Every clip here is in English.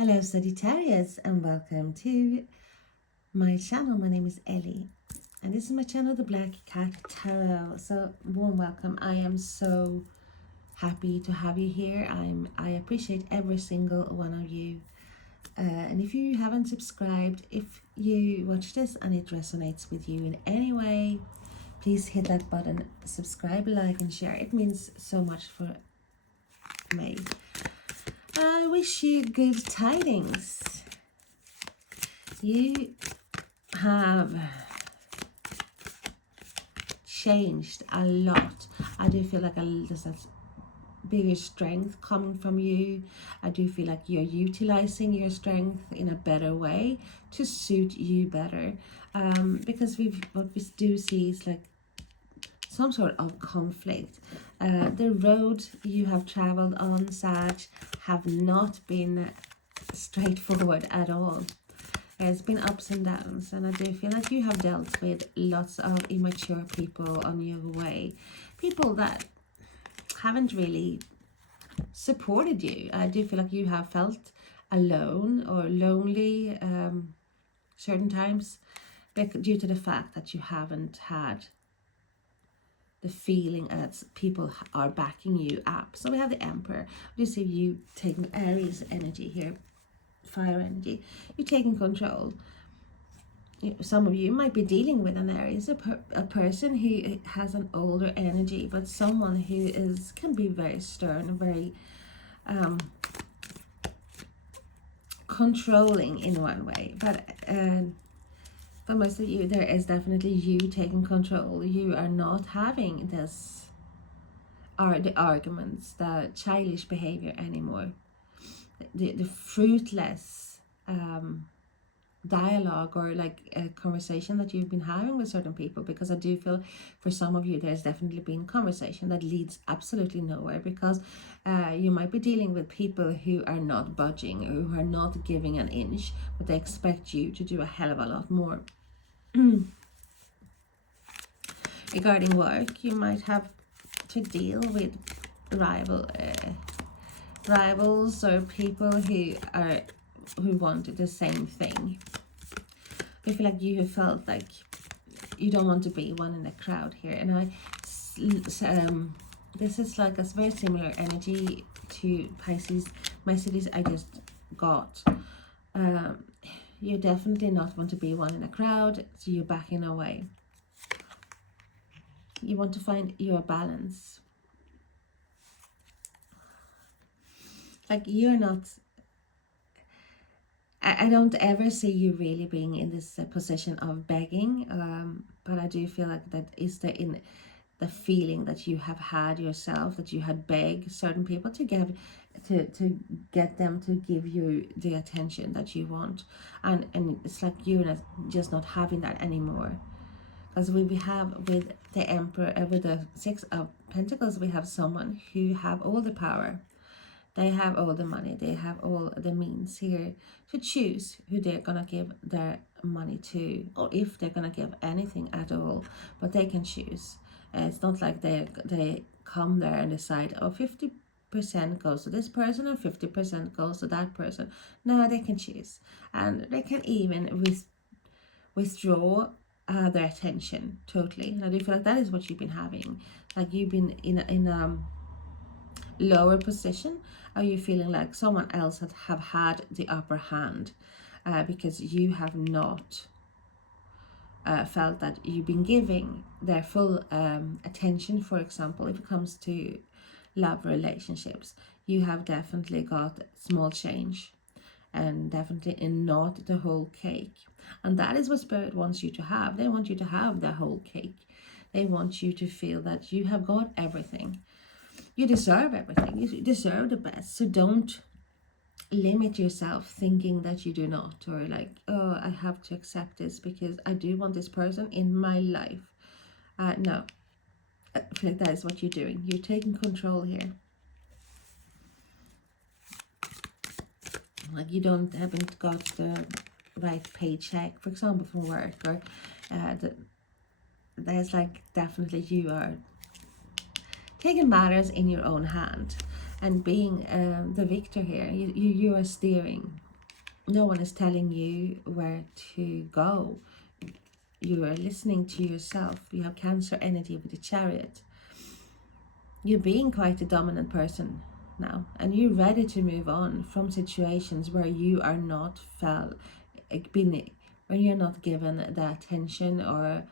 Hello Sagittarius and welcome to my channel. My name is Ellie and this is my channel, The Black Cat Tarot. So warm welcome. I am so happy to have you here. I appreciate every single one of you. And if you haven't subscribed, if you watch this and it resonates with you in any way, please hit that button, subscribe, like and share. It means so much for me. I wish you good tidings. You have changed a lot. I do feel like there's a bigger strength coming from you. I do feel like you're utilizing your strength in a better way to suit you better. Because what we do see is like some sort of conflict. The road you have traveled on, Sag, have not been straightforward at all. There's been ups and downs, and I do feel like you have dealt with lots of immature people on your way. People that haven't really supported you. I do feel like you have felt alone or lonely certain times due to the fact that you haven't had the feeling that people are backing you up. So we have the Emperor. We see you taking Aries energy here, fire energy. You're taking control. Some of you might be dealing with an Aries, a person who has an older energy, but someone who can be very stern, very controlling in one way. But for most of you, there is definitely you taking control. You are not having the arguments, the childish behavior anymore, the fruitless dialogue or like a conversation that you've been having with certain people. Because I do feel for some of you there's definitely been conversation that leads absolutely nowhere, because you might be dealing with people who are not budging or who are not giving an inch, but they expect you to do a hell of a lot more. Regarding work, you might have to deal with rivals or people who want the same thing. I feel like you have felt like you don't want to be one in the crowd here, and this is like a very similar energy to Pisces messages I just got. You definitely not want to be one in a crowd, so you're backing away. You want to find your balance. Like you're not, I don't ever see you really being in this position of begging, but I do feel like that is the feeling that you have had yourself, that you had begged certain people to get them to give you the attention that you want, and it's like you're just not having that anymore. Because we have with the Emperor, with the Six of Pentacles, we have someone who have all the power. They have all the money, they have all the means here to choose who they're gonna give their money to, or if they're gonna give anything at all. But they can choose. It's not like they come there and decide, oh, 50% goes to this person and 50% goes to that person. No, they can choose, and they can even withdraw their attention totally. And I do feel like that is what you've been having. Like you've been in a lower position. Are you feeling like someone else have had the upper hand because you have not felt that you've been giving their full attention? For example, if it comes to love relationships, you have definitely got small change and definitely not the whole cake. And that is what Spirit wants you to have. They want you to have the whole cake. They want you to feel that you have got everything. You deserve everything. You deserve the best. So don't limit yourself thinking that you do not, or like, oh, I have to accept this because I do want this person in my life. No, I feel like that is what you're doing. You're taking control here. Like you haven't got the right paycheck, for example, from work, or there's like definitely you are taking matters in your own hand and being the victor here. You are steering No one is telling you where to go. You are listening to yourself. You have Cancer energy with the Chariot. You're being quite a dominant person now, and you're ready to move on from situations where you are not when you're not given the attention or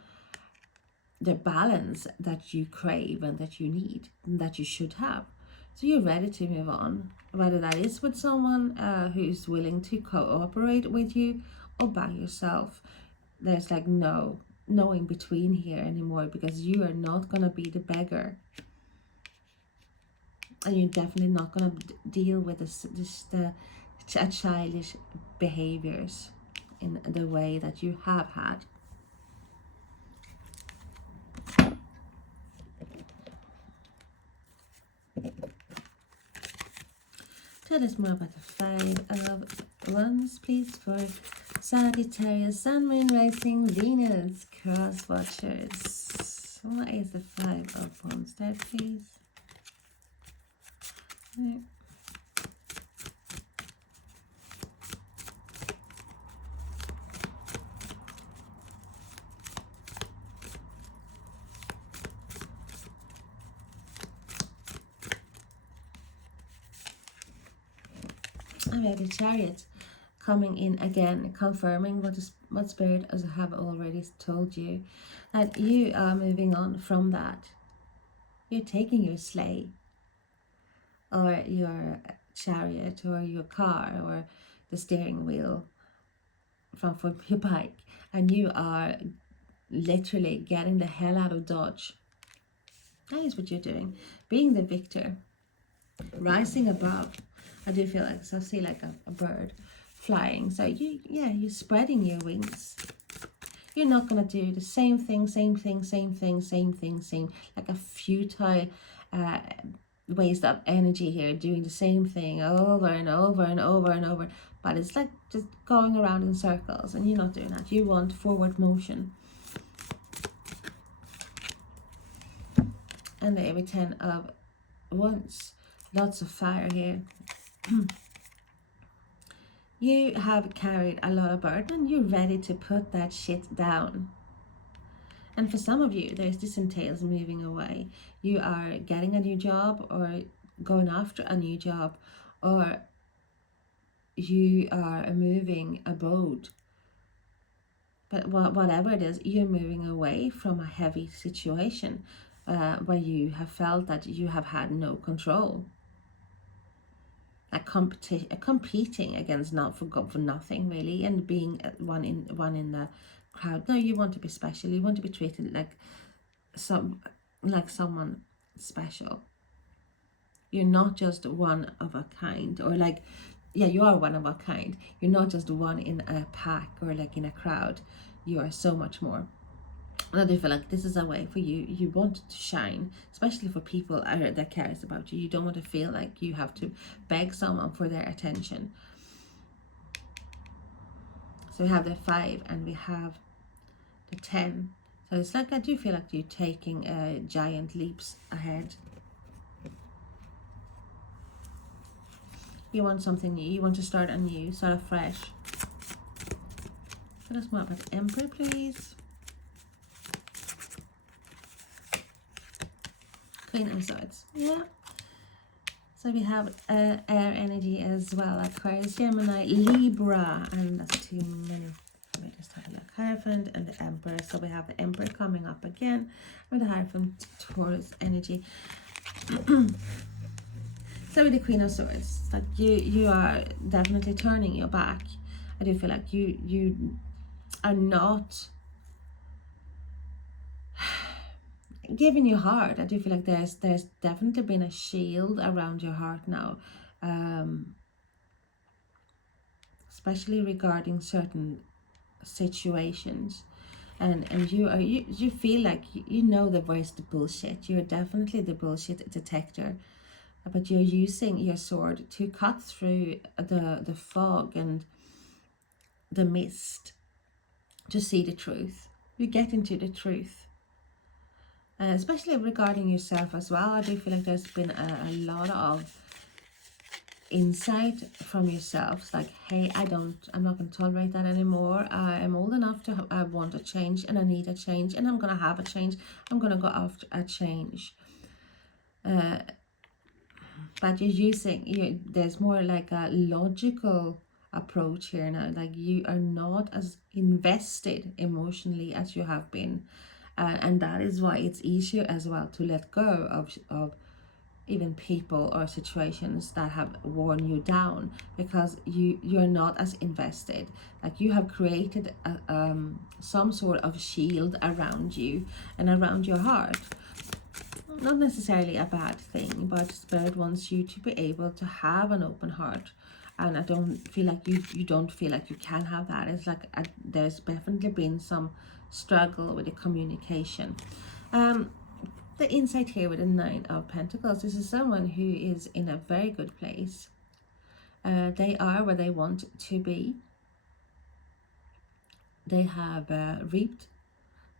the balance that you crave and that you need and that you should have. So you're ready to move on, whether that is with someone who's willing to cooperate with you or by yourself. There's like no in between here anymore, because you are not going to be the beggar, and you're definitely not going to deal with the childish behaviors in the way that you have had. Tell us more about the Five of Wands, please, for Sagittarius, Sun, Moon, Rising, Venus, Cross Watchers. What is the Five of Wands there, please? Right. I have the Chariot coming in again, confirming what Spirit have already told you, that you are moving on from that. You're taking your sleigh or your chariot or your car or the steering wheel from your bike, and you are literally getting the hell out of Dodge. That is what you're doing, being the victor, rising above. I do feel like, so I see like a bird flying. So you're spreading your wings. You're not going to do the same thing, like a futile waste of energy here, doing the same thing over and over and over and over. But it's like just going around in circles, and you're not doing that. You want forward motion. And the every 10 of Wands, lots of fire here. You have carried a lot of burden. You're ready to put that shit down. And for some of you, this entails moving away. You are getting a new job or going after a new job, or you are moving abode. But whatever it is, you're moving away from a heavy situation where you have felt that you have had no control. Competing against for nothing really, and being one in the crowd. No, you want to be special. You want to be treated like someone special. You're not just one of a kind, or like, yeah, you are one of a kind. You're not just one in a pack or like in a crowd. You are so much more. And I do feel like this is a way for you. You want to shine, especially for people that cares about you. You don't want to feel like you have to beg someone for their attention. So we have the 5 and we have the 10. So it's like, I do feel like you're taking giant leaps ahead. You want something new. You want to start anew, start afresh. Tell us more about the Emperor, please. Queen of Swords. Yeah. So we have air energy as well. Aquarius, Gemini, Libra, and that's too many. Let me just have a look. Hierophant and the Emperor. So we have the Emperor coming up again with the Hierophant, Taurus energy. So with the Queen of Swords, like you are definitely turning your back. I do feel like you are not giving your heart. I do feel like there's definitely been a shield around your heart now, especially regarding certain situations, and you feel like you know the where's the bullshit. You're definitely the bullshit detector, but you're using your sword to cut through the fog and the mist to see the truth. You get into the truth. Especially regarding yourself as well. I do feel like there's been a lot of insight from yourself. It's like, hey, I'm not going to tolerate that anymore. I am old enough to I want a change, and I need a change, and I'm going to have a change. I'm going to go after a change. But there's more like a logical approach here now. Like, you are not as invested emotionally as you have been. And that is why it's easier as well to let go of even people or situations that have worn you down, because you're not as invested. Like, you have created some sort of shield around you and around your heart. Not necessarily a bad thing, but Spirit wants you to be able to have an open heart. And I don't feel like you don't feel like you can have that. It's like there's definitely been some struggle with the communication. The insight here with the Nine of Pentacles, this is someone who is in a very good place. They are where they want to be. They have reaped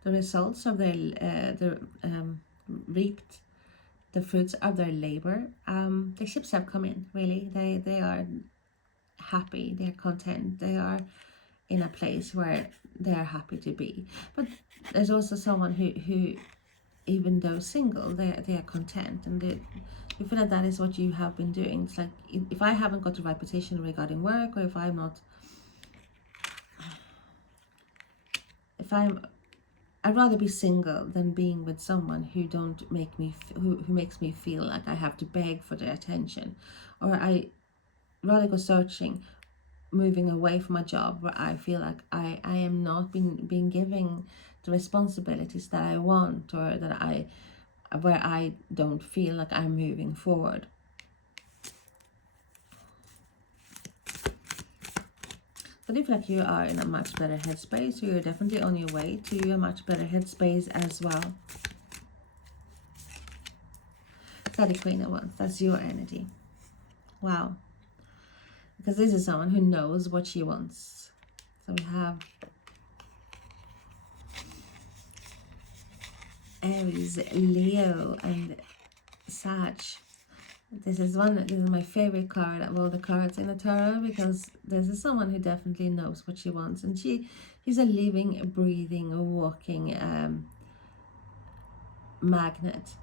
the results of reaped the fruits of their labor. The ships have come in, really. They are happy, they're content, they are in a place where they are happy to be. But there's also someone who even though single, they are content, and you feel like that is what you have been doing. It's like, if I haven't got the right position regarding work, or if I'd rather be single than being with someone who don't make me who makes me feel like I have to beg for their attention. Or I rather go searching, moving away from a job where I feel like I am not being given the responsibilities that I want, or where I don't feel like I'm moving forward. But I feel like you are in a much better headspace. You're definitely on your way to a much better headspace as well. That the Queen of Wands, that's your energy. Wow. Because this is someone who knows what she wants. So we have Aries, Leo, and Sag. This is my favorite card of all the cards in the tarot, because this is someone who definitely knows what she wants, and she's a living, breathing, walking magnet.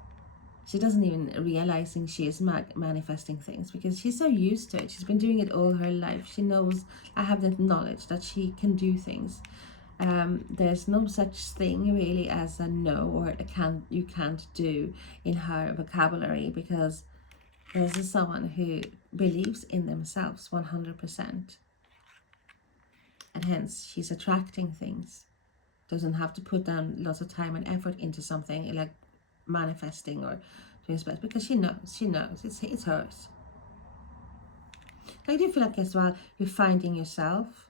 She doesn't even realizing she is manifesting things, because she's so used to it. She's been doing it all her life. She knows, I have that knowledge that she can do things. There's no such thing really as a no or you can't do in her vocabulary, because this is someone who believes in themselves 100%. And hence, she's attracting things. Doesn't have to put down lots of time and effort into something like manifesting or doing best, because she knows it's hers. I do feel like as well, you're finding yourself.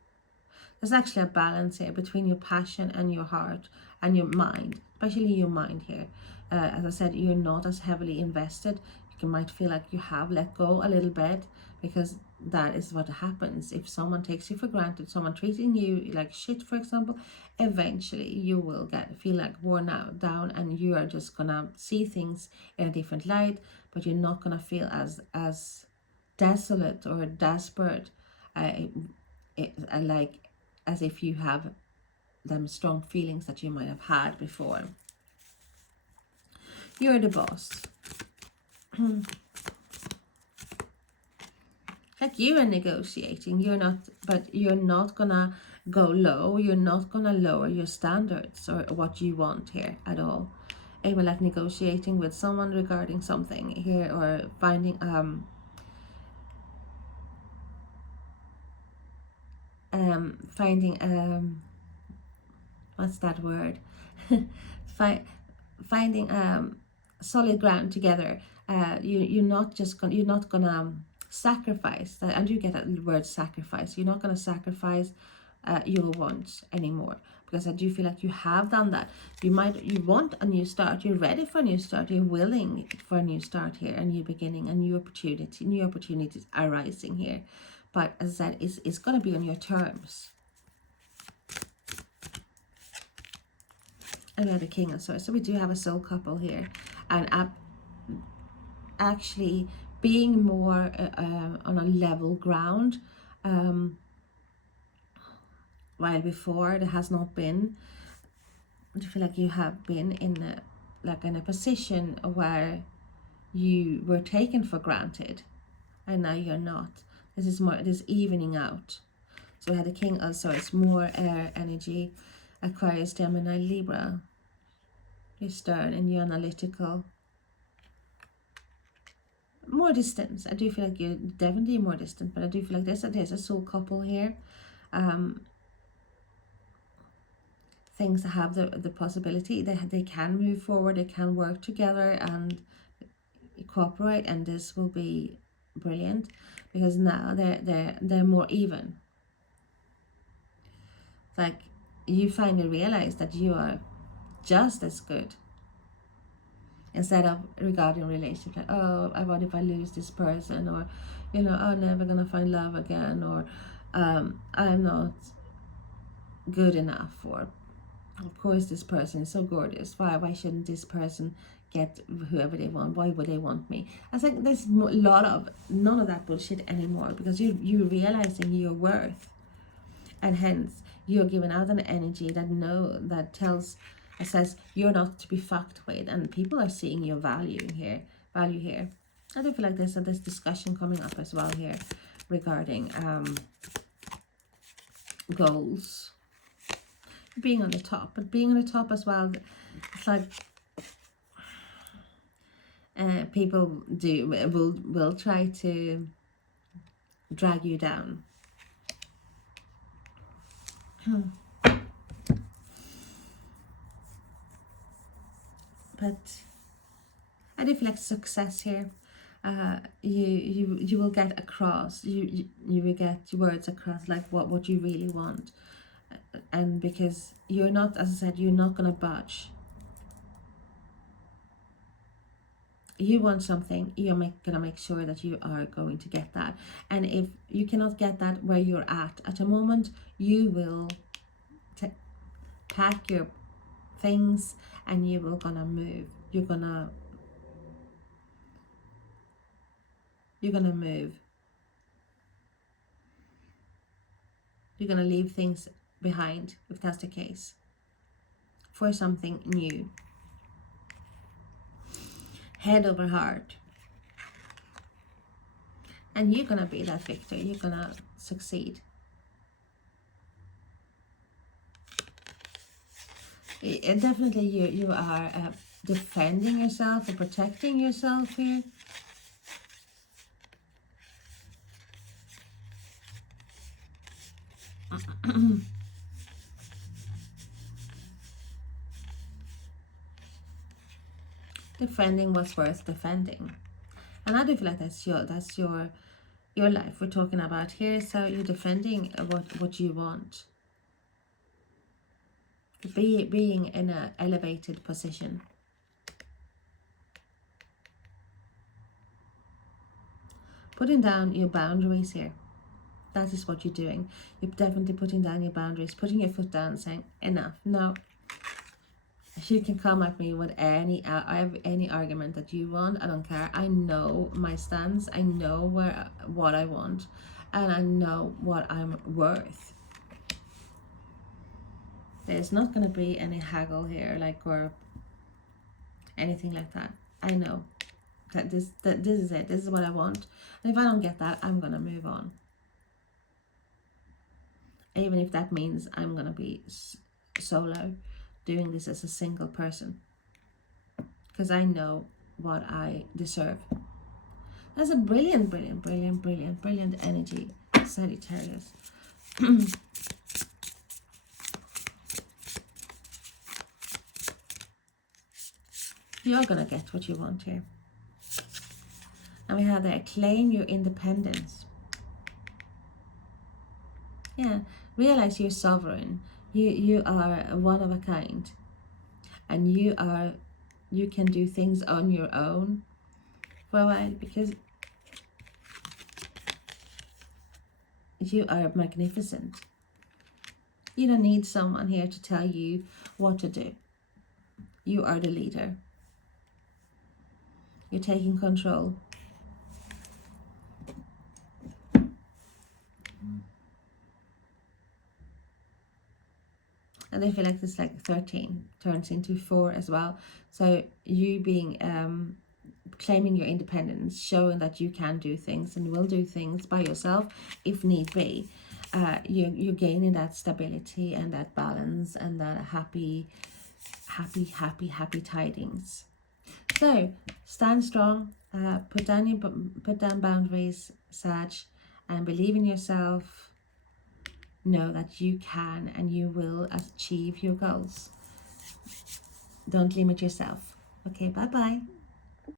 There's actually a balance here between your passion and your heart and your mind, especially your mind here. As I said, you're not as heavily invested. You might feel like you have let go a little bit, because that is what happens. If someone takes you for granted, someone treating you like shit, for example, eventually you will feel like worn out, down, and you are just gonna see things in a different light, but you're not gonna feel as desolate or desperate, like as if you have them strong feelings that you might have had before. You're the boss. Like, you are negotiating. You're not gonna go low. You're not gonna lower your standards or what you want here at all. Even like negotiating with someone regarding something here, or finding what's that word? Finding solid ground together. You're not gonna sacrifice. And you get that word sacrifice. You're not gonna sacrifice your wants anymore, because I do feel like you have done that. You want a new start. You're ready for a new start. You're willing for a new start here, a new beginning, a new opportunities arising here. But as I said, it's gonna be on your terms. And we have the King of Swords. So we do have a soul couple here. And actually, being more on a level ground, while before there has not been. I feel like you have been in a position where you were taken for granted, and now you're not. This is more, this evening out. So we had the King of Swords, more air energy, Aquarius, Gemini, Libra. You're stern and you're analytical. More distance. I do feel like you're definitely more distant, but I do feel like there's a soul couple here. Things that have the possibility, they can move forward, they can work together and cooperate, and this will be brilliant because now they're more even. Like, you finally realize that you are just as good, instead of regarding relationship like, oh, what if I lose this person, or you know, I'm never gonna find love again, or I'm not good enough, or of course this person is so gorgeous, why shouldn't this person get whoever they want, why would they want me? I think there's a lot of none of that bullshit anymore, because you're realizing your worth, and hence you're giving out an energy that says you're not to be fucked with, and people are seeing your value here. I do feel like there's this discussion coming up as well here regarding goals, being on the top, but being on the top as well. It's like people will try to drag you down. But I do feel like success here. You will get across. You will get words across, like what you really want, and because you're not, as I said, you're not gonna budge. You want something, you're gonna make sure that you are going to get that. And if you cannot get that where you're at a moment, you will pack your things and you will gonna move. You're gonna move. You're gonna leave things behind, if that's the case, for something new. Head over heart. And you're gonna be that victor. You're gonna succeed. And definitely you are defending yourself or protecting yourself here. Defending what's worth defending. And I do feel like that's your life we're talking about here. So you're defending what you want. Being in an elevated position. Putting down your boundaries here. That is what you're doing. You're definitely putting down your boundaries, putting your foot down, saying enough. No, you can come at me with any argument that you want. I don't care. I know my stance. I know what I want, and I know what I'm worth. There's not going to be any haggle here, or anything like that. I know that this is it. This is what I want, and if I don't get that, I'm gonna move on. Even if that means I'm gonna be solo, doing this as a single person, because I know what I deserve. That's a brilliant energy, Sagittarius. You're gonna get what you want here. And we have there, claim your independence. Yeah, realize you're sovereign. You are one of a kind, and you can do things on your own for a while, because you are magnificent. You don't need someone here to tell you what to do. You are the leader. You're taking control. And I feel like this like 13 turns into 4 as well. So you being claiming your independence, showing that you can do things and will do things by yourself if need be. You're gaining that stability and that balance and that happy tidings. So stand strong, put down boundaries, Sag, and believe in yourself. Know that you can and you will achieve your goals. Don't limit yourself. Okay, bye bye.